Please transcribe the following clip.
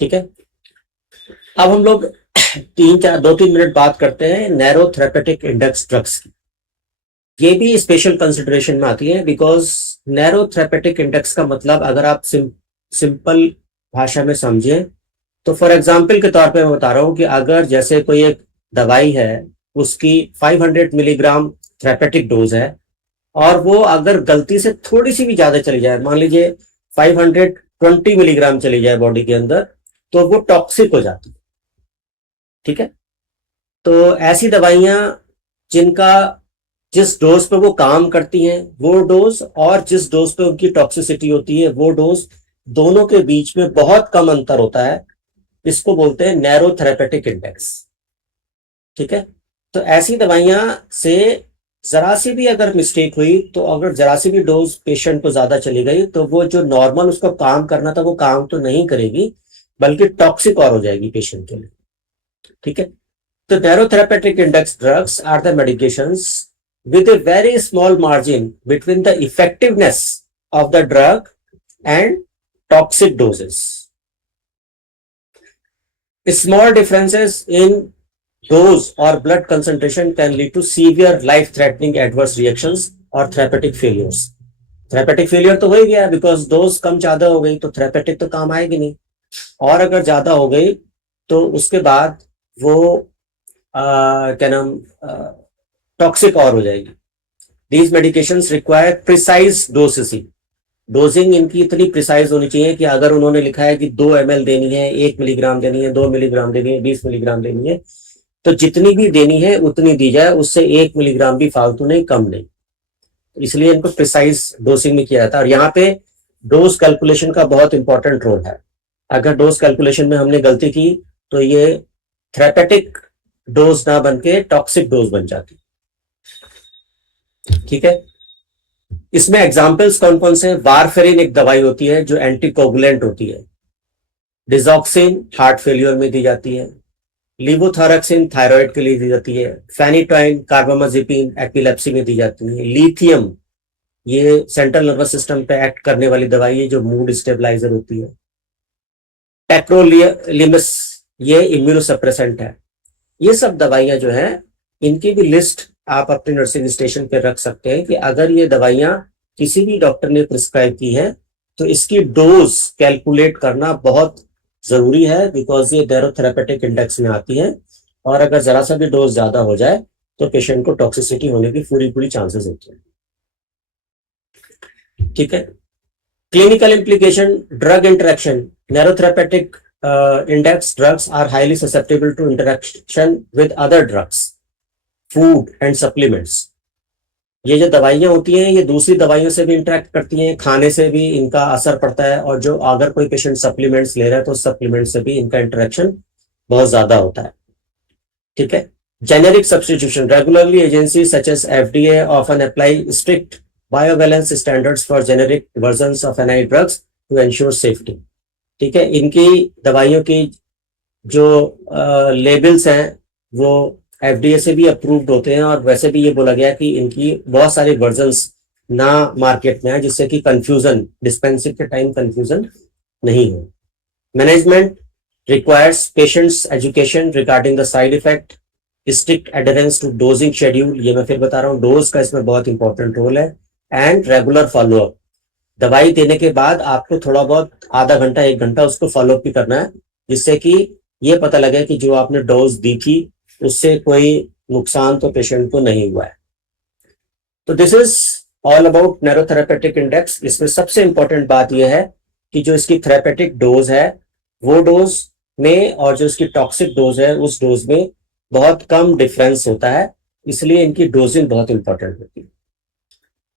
ठीक है, अब हम लोग 2-3 मिनट बात करते हैं नैरो थेरेपेटिक इंडेक्स ड्रग्स की। ये भी स्पेशल कंसिडरेशन में आती है बिकॉज नैरो थेरेपेटिक इंडेक्स का मतलब अगर आप सिंपल भाषा में समझें तो फॉर एग्जाम्पल के तौर पे मैं बता रहा हूँ कि अगर जैसे कोई एक दवाई है, उसकी 500 मिलीग्राम थेरेपेटिक डोज है और वो अगर गलती से थोड़ी सी भी ज्यादा चली जाए, मान लीजिए 520 मिलीग्राम चली जाए बॉडी के अंदर, तो वो टॉक्सिक हो जाती है। ठीक है, तो ऐसी दवाइयां जिनका जिस डोज पे वो काम करती हैं वो डोज और जिस डोज पे उनकी टॉक्सिसिटी होती है वो डोज, दोनों के बीच में बहुत कम अंतर होता है। इसको बोलते हैं नैरो थेरेपेटिक इंडेक्स। ठीक है, तो ऐसी दवाइयां से जरा सी भी अगर मिस्टेक हुई, तो अगर जरा सी भी डोज पेशेंट को ज्यादा चली गई तो वो जो नॉर्मल उसको काम करना था वो काम तो नहीं करेगी, बल्कि टॉक्सिक और हो जाएगी पेशेंट के लिए। ठीक है, तो narrow therapeutic index drugs are the medications with a very small margin between the effectiveness of the drug and toxic doses. Small differences in dose or blood concentration can lead to severe life-threatening adverse reactions or therapeutic failures. Therapeutic failure तो हो ही गया because dose कम ज्यादा हो गई, तो therapeutic तो काम आएगी नहीं, और अगर ज्यादा हो गई तो उसके बाद वो क्या नाम टॉक्सिक और हो जाएगी। These medications require precise dosing. Dosing इनकी इतनी प्रिसाइज होनी चाहिए कि अगर उन्होंने लिखा है कि 2 ml देनी है, 1 मिलीग्राम देनी है, 2 मिलीग्राम देनी है, 20 मिलीग्राम देनी है, तो जितनी भी देनी है उतनी दी जाए, उससे 1 मिलीग्राम भी फालतू नहीं, कम नहीं। इसलिए इनको प्रिसाइज डोजिंग में किया जाता है। और यहाँ पे डोज कैलकुलेशन का बहुत इंपॉर्टेंट रोल है। अगर डोज कैलकुलेशन में हमने गलती की तो ये थेरेपेटिक डोज ना बन के टॉक्सिक डोज बन जाती। ठीक है, इसमें एग्जाम्पल्स कौन कौन से? वारफेरिन एक दवाई होती है जो एंटीकोगुलेंट होती है। डिजॉक्सिन हार्ट फेलियर में दी जाती है। लिवोथोरक्सिन थायराइड के लिए दी जाती है। फेनिटोइन कार्बामाजिपिन एपिलेप्सी में दी जाती है। लिथियम ये सेंट्रल नर्वस सिस्टम पे एक्ट करने वाली दवाई है जो मूड स्टेबलाइजर होती है। टेक्रोलिमस ये इम्यूनोसप्रेसेंट है। ये सब दवाइयां जो है इनकी भी लिस्ट आप अपने नर्सिंग स्टेशन पे रख सकते हैं कि अगर ये दवाइयां किसी भी डॉक्टर ने प्रिस्क्राइब की है तो इसकी डोज कैलकुलेट करना बहुत जरूरी है, बिकॉज ये नैरो थेरेपेटिक इंडेक्स में आती है, और अगर जरा सा भी डोज ज्यादा हो जाए तो पेशेंट को टॉक्सिसिटी होने की पूरी चांसेस होते हैं। ठीक है, clinical implication, drug interaction. Narrow therapeutic index drugs are highly susceptible to interaction with other drugs, food and supplements. ये जो दवाइयां होती हैं ये दूसरी दवाइयों से भी इंटरेक्ट करती हैं, खाने से भी इनका असर पड़ता है, और जो अगर कोई पेशेंट सप्लीमेंट्स ले रहा है तो सप्लीमेंट से भी इनका इंटरेक्शन बहुत ज्यादा होता है। ठीक है, generic substitution. Regularly agency such as FDA often apply strict bioequivalence standards for generic versions of NI drugs to ensure safety. ठीक है, इनकी दवाइयों की जो लेबल्स हैं वो FDA से भी अप्रूव्ड होते हैं, और वैसे भी ये बोला गया कि इनकी बहुत सारे वर्जन्स ना मार्केट में है, जिससे कि कंफ्यूजन, डिस्पेंसिंग के टाइम कंफ्यूजन नहीं हो। Management requires patients education regarding the side effect, strict adherence to dosing schedule. ये मैं फिर बता रहा हूँ, डोज का इसमें बहुत इंपॉर्टेंट रोल है। And regular follow up. दवाई देने के बाद आपको थोड़ा बहुत आधा घंटा 1 घंटा उसको फॉलोअप भी करना है, जिससे कि ये पता लगे कि जो आपने डोज दी थी उससे कोई नुकसान तो पेशेंट को नहीं हुआ है। तो this is all about narrow therapeutic index. इसमें सबसे इंपॉर्टेंट बात यह है कि जो इसकी थेरेपेटिक डोज है वो डोज में और जो इसकी टॉक्सिक डोज है उस डोज में बहुत कम डिफरेंस होता है, इसलिए इनकी डोजिंग बहुत इंपॉर्टेंट होती है।